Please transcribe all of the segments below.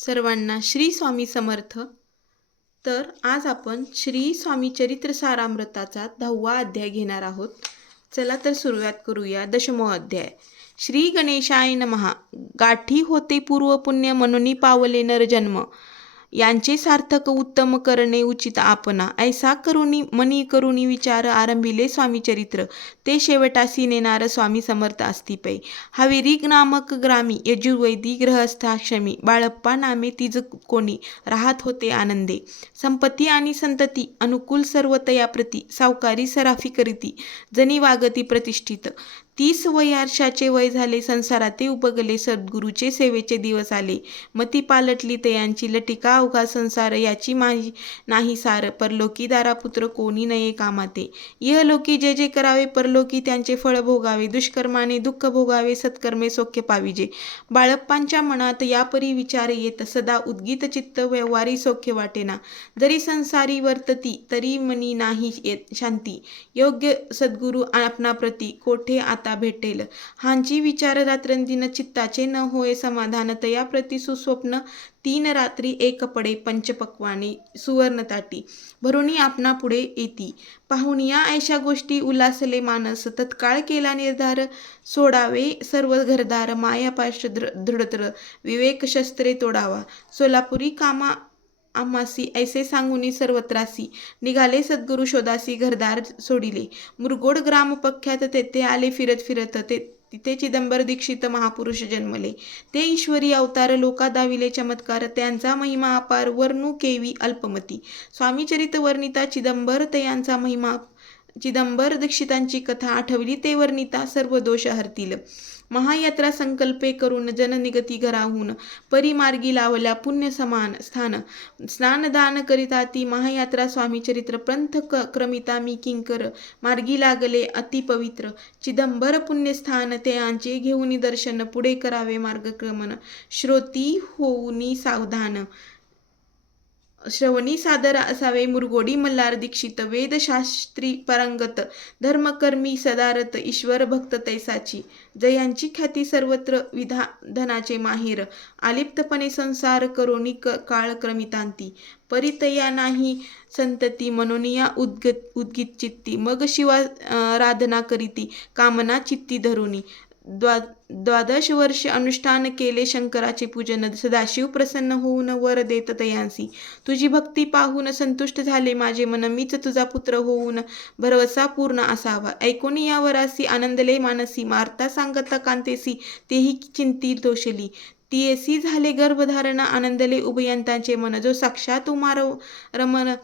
सर्वांना श्री स्वामी समर्थ. तर आज आपण श्री स्वामी चरित्र सारामृताचा 10वा अध्याय घेणार आहोत. चला तर सुरुवात करूया. 10मो अध्याय. श्री गणेशाय नमः. गाठी होते पूर्व पुण्य म्हणून पावले नर जन्म, यांचे सार्थक उत्तम करणे उचित आपणा. ऐसा करुणी मनी करुणी विचार आरंभिले स्वामी चरित्र, ते शेवटासी नेणार स्वामी समर्थ अस्तिपै. हावेरी नामक ग्रामी यजुर्वेदी ग्रहस्थाश्रमी, बाळप्पा नामे तिज कोणी राहत होते आनंदे. संपत्ती आणि संतती अनुकूल सर्व तया प्रती, सावकारी सराफी करीती जनी वागती प्रतिष्ठित. 30 वर्षाचे वय झाले संसाराते उपगले, सद्गुरूचे सेवेचे दिवस आले. मती पालटली तयांची लटिका अवघा संसार, याची माझी नाही सार. परलोकी दारापुत्र कोणी नये कामाते, इहलोकी जे जे करावे परलोकी त्यांचे फळ भोगावे. दुष्कर्माने दुःख भोगावे, सत्कर्मे सौख्य पाविजे. बाळप्पांच्या मनात यापरी विचार येत, सदा उद्गीत चित्त व्यवहारी सौख्य वाटेना. जरी संसारी वर्तती तरी मनी नाही येत शांती. योग्य सद्गुरू आपणाप्रती कोठे आता भेटेल. हांची विचार रात्रंदिन चित्ताचे न होय समाधान. तयाप्रती सुस्वप्न 3 रात्री एक पडे, पंचपक्वाने सुवर्ण ताटी भरुणी आपणा पुढे येती. पाहून या ऐशा गोष्टी उल्हासले मानस, तत्काळ केला निर्धार सोडावे सर्व घरदार. मायापाश दृढतर विवेक शस्त्रे तोडावा, सोलापुरी कामा आम्हासी ऐसे सांगूनी सर्वत्रासी. निघाले सद्गुरु शोधासी, घरदार सोडिले मुरगोड ग्राम पख्यात. तेथे आले फिरत फिरत, तिथे चिदंबर दीक्षित महापुरुष जन्मले. ते ईश्वरी अवतार लोका दाविले चमत्कार, त्यांचा महिमा अपार वर्णू केवी अल्पमती. स्वामीचरित वर्णिता चिदंबर तयांचा महिमा, चिदंबर दीक्षितांची कथा आठवली ते वर्णिता सर्व दोष हरतील. महायात्रा संकल्पे करून जननिगती घराहून, परिमार्गी लावल्या पुण्य समान स्थान. स्नानदान करिता ती महायात्रा स्वामीचरित्र पंथ क्रमिता मी किंकर, मार्गी लागले अति पवित्र. चिदंबर पुण्यस्थान ते यांचे घेऊनी दर्शन, पुढे करावे मार्गक्रमण. श्रोती होऊनी सावधान, श्रवणी सादर असावे मुरगोडी मल्हार दीक्षित. वेदशास्त्री पारंगत, धर्मकर्मी सदारत, ईश्वर भक्त तैसाची. जयांची ख्याती सर्वत्र, विधानाचे माहेर. आलिप्तपणे संसार करोनी काळ क्रमितांती, परितया नाही संतती म्हणून या उद्गीत चित्ती. मग शिवाराधना करीती कामना चित्ती धरुनी. 12 वर्ष अनुष्ठान केले शंकराचे पूजन, सदाशिव प्रसन्न होऊन वर देत तयांसी. तुझी भक्ती पाहून संतुष्ट झाले माझे मन, मीच तुझा पुत्र होऊन भरवसा पूर्ण असावा. ऐकून या वरासी आनंदले मानसी, मारता सांगता कांतेसी तेही चिंती तोषली. तियेसी झाले गर्भधारणा, आनंदले उभयंतांचे मन. जो साक्षात उमार रमण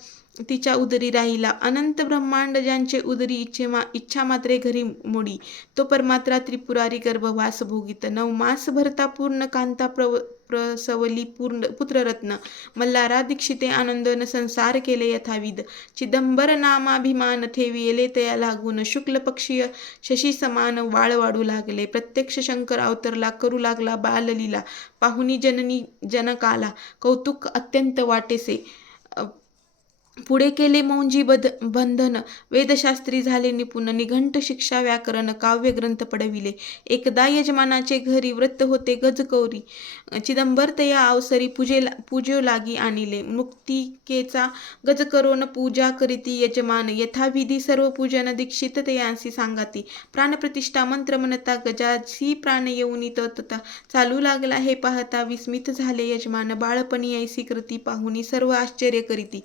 तिच्या उदरी राहिला, अनंत ब्रह्मांड ज्यांचे उदरी इच्छा मात्रे घरी मोडी. तो परमात्रा त्रिपुरारी गर्भवास भोगित, 9 मास भरता पूर्ण कांता प्रसवली पुत्ररत्न. मल्हारा दीक्षिते आनंदन संसार केले यथाविध. चिदंबर नामाभिमान ठेविले तया लागून, शुक्ल पक्षीय शशी समान वाळ वाढू लागले. प्रत्यक्ष शंकर अवतरला, करू लागला बाललीला. पाहुनी जननी जनकाला कौतुक अत्यंत वाटेसे. पुढे केले मौंजी बंधन, वेदशास्त्री झाले निपुण. निघंट शिक्षा व्याकरण काव्य ग्रंथ पडविले. एकदा यजमानाचे घरी व्रत होते गजकौरी, चिदंबर तया अवसरी पूजो लागी आणिले. मुक्तिकेचा गज करून पूजा करीती यजमान, यथाविधी सर्व पूजन दीक्षित तयांसी सांगाती. प्राणप्रतिष्ठा मंत्र म्हणता गजासी प्राण येऊनी तता, चालू लागला हे पाहता विस्मित झाले यजमान. बाळपणी ऐसी कृती पाहुनी सर्व आश्चर्य करीती.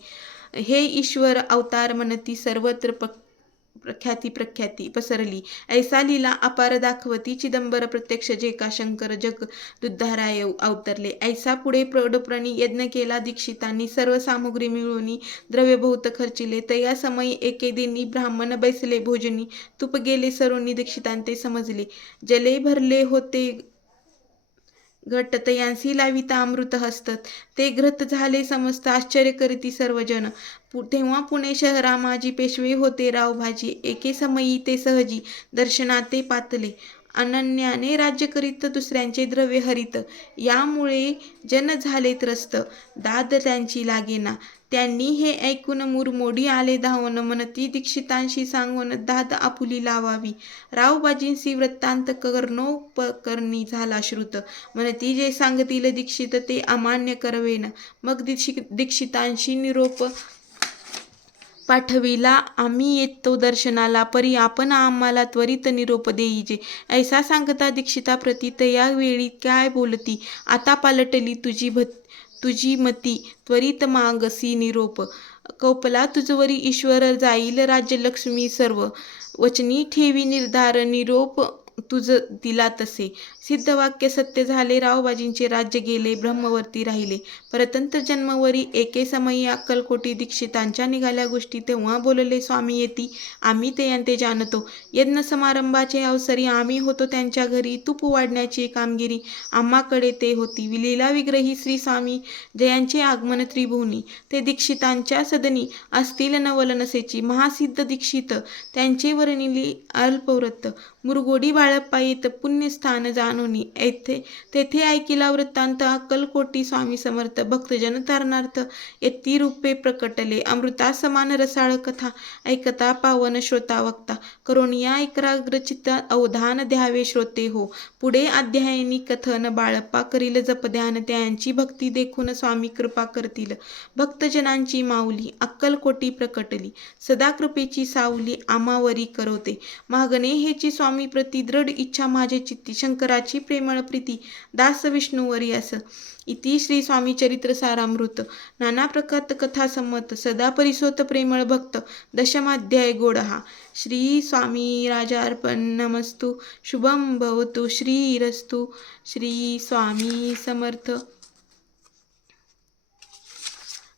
हे ईश्वर अवतार म्हणती सर्वत्र प्रख्याती पसरली. ऐसा लीला अपार दाखवती चिदंबर प्रत्यक्ष, जे का शंकर जग दुद्धाराय अवतरले. ऐसा पुढे प्रौढप्राणी यज्ञ केला दीक्षितांनी, सर्व सामुग्री मिळवून द्रव्य बहुत खर्चिले. तया समयी एके दिनी ब्राह्मण बैसले भोजनी, तूप गेले सरोनी दीक्षितांते समजले. जले भरले होते घट तयांसी लाविता अमृत हस्त, ते घृत झाले समस्त आश्चर्य करीती सर्वजन. तेव्हा पुणे शहरा माझी पेशवे होते रावभाजी, एके समयी ते सहजी दर्शनाते पातले. अनन्याने राज्य करीत दुसऱ्यांचे द्रव्य हरित. यामुळे जन झाले त्रस्त, दाद त्यांची लागेना. त्यांनी हे ऐकून मुरमोडी आले धावून, म्हणती दीक्षितांशी सांगून दाद आपुली लावावी. रावबाजींसी वृत्तांत कर्णोपकर्णी झाला श्रुत, म्हणती जे सांगतील दीक्षित ते अमान्य करवेन. मग दीक्षितांशी निरोप पाठविला, आम्ही येतो दर्शनाला, परी आपण आम्हाला त्वरित निरोप देईजे. ऐसा सांगता दीक्षिताप्रती तया वेळी काय बोलती, आता पालटली तुझी मती, त्वरित मागसी निरोप. कौपला तुझवरी ईश्वर जाईल राज्यलक्ष्मी सर्व, वचनी ठेवी निर्धार निरोप तुझ दिला तसे. सिद्धवाक्य सत्य झाले, रावबाजींचे राज्य गेले, ब्रह्मवर्ती राहिले. परतंत्र जन्मवरी एके समयी अक्कलकोटी दीक्षितांच्या निघाल्या गोष्टी. तेव्हा बोलले स्वामी येती, आम्ही ते जाणतो. यज्ञ समारंभाचे अवसरी आम्ही होतो त्यांच्या घरी. तूप वाढण्याची कामगिरी आम्हाकडे ते होती. लीला विग्रही श्री स्वामी जयांचे आगमन त्रिभुवनी. ते दीक्षितांच्या सदनी असतील नवल नसेची. महासिद्ध दीक्षित त्यांचे वर्णिली अल्पव्रत. मुरगोडी बाळप्पा येत पुण्यस्थान जाणोनी. तेथे ऐकिला वृत्तांत अक्कलकोटी स्वामी समर्थ. भक्तजन तारणार्थ येती रूपे प्रकटले. अमृता समान रसाळ कथा ऐकता पावन श्रोता वक्ता. करोनिया एकाग्रचित्त अवधान द्यावे श्रोते हो. पुढे अध्यायनी कथन बाळप्पा करील जपध्यान. त्यांची भक्ती देखून स्वामी कृपा करतील. भक्तजनांची माऊली अक्कलकोटी प्रकटली. सदा कृपेची सावली आमावरी करवते. मागणे हेची स्वामी प्रती दृढ इच्छा माझे चित्ती. शंकराची प्रेमळ प्रीती दास विष्णुवरी अस. इति श्री स्वामी चरित्र सारामृत. नाना प्रकट कथा संमत. सदा परिसोत प्रेमळ भक्त. दशमाध्याय गोडहा. श्री स्वामी राजार्पणमस्तु. शुभम भवतु श्रीरस्तु. श्री स्वामी समर्थ.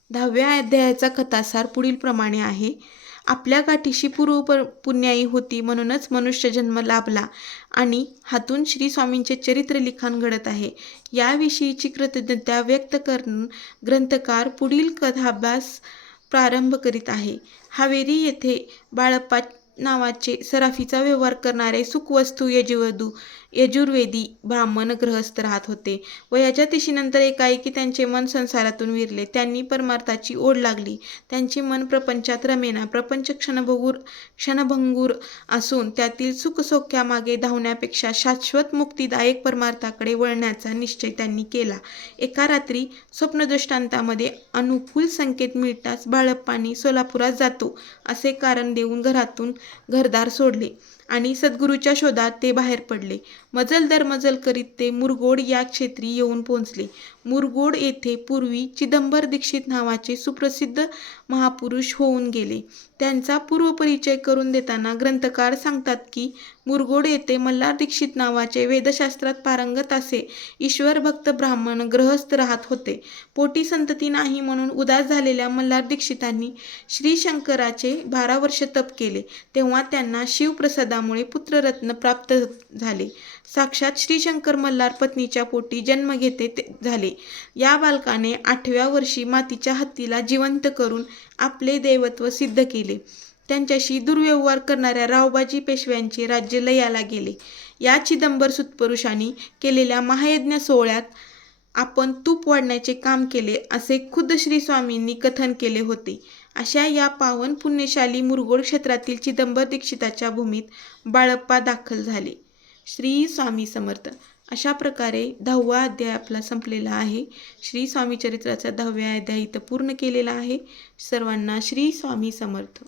10व्या अध्यायाचा कथासार पुढील प्रमाणे आहे. आपल्या गाठीशी पूर्व पुण्याई होती म्हणूनच मनुष्य जन्म लाभला आणि हातून श्री स्वामींचे चरित्र लिखाण घडत आहे. याविषयीची कृतज्ञता व्यक्त करून ग्रंथकार पुढील कथाभ्यास प्रारंभ करीत आहे. हावेरी येथे बाळप्पा नावाचे सराफीचा व्यवहार करणारे सुखवस्तू यजुर्वेदी ब्राह्मण गृहस्थ राहत होते. वयाच्या तिशीनंतर एकाएकी त्यांचे मन संसारातून विरले. त्यांनी परमार्थाची ओढ लागली. त्यांचे मन प्रपंचात रमेना. प्रपंच क्षणभंगूर असून त्यातील सुखसौख्यामागे धावण्यापेक्षा शाश्वत मुक्तिदायक परमार्थाकडे वळण्याचा निश्चय त्यांनी केला. एका रात्री स्वप्नदृष्टांतामध्ये अनुकूल संकेत मिळताच बाळप्पांनी सोलापुरात जातो असे कारण देऊन घरातून घरदार सोडले आणि सद्गुरूच्या शोधात ते बाहेर पडले. मजल दर मजल करीत ते मुरगोड या क्षेत्री येऊन पोहोचले. मुरगोड येथे पूर्वी चिदंबर दीक्षित नावाचे सुप्रसिद्ध महापुरुष होऊन गेले. त्यांचा पूर्वपरिचय करून देताना ग्रंथकार सांगतात की मुरगोड येथे मल्हार दीक्षित नावाचे वेदशास्त्रात पारंगत असे ईश्वरभक्त ब्राह्मण गृहस्थ राहत होते. पोटी संतती नाही म्हणून उदास झालेल्या मल्हार दीक्षितांनी श्री शंकराचे 12 वर्ष तप केले. तेव्हा त्यांना शिवप्रसादामुळे पुत्ररत्न प्राप्त झाले. साक्षात श्रीशंकर मल्हार पत्नीच्या पोटी जन्म घेते झाले. या बालकाने 8व्या वर्षी मातीच्या हत्तीला जिवंत करून आपले देवत्व सिद्ध केले. त्यांच्याशी दुर्व्यवहार करणाऱ्या रावबाजी पेशव्यांचे राज्य लयाला गेले. या चिदंबर सुतपुरुषांनी केलेल्या महायज्ञ सोहळ्यात आपण तूप वाढण्याचे काम केले असे खुद्द श्री स्वामींनी कथन केले होते. अशा या पावन पुण्यशाली मुरगोड क्षेत्रातील चिदंबर दीक्षिताच्या भूमीत बाळप्पा दाखल झाले. श्री स्वामी समर्थ. अशा प्रकारे 10वा अध्याय आपला संपलेला आहे. श्री स्वामी चरित्राचा 10व्या अध्याय इथं पूर्ण केलेला आहे. सर्वांना श्री स्वामी समर्थ.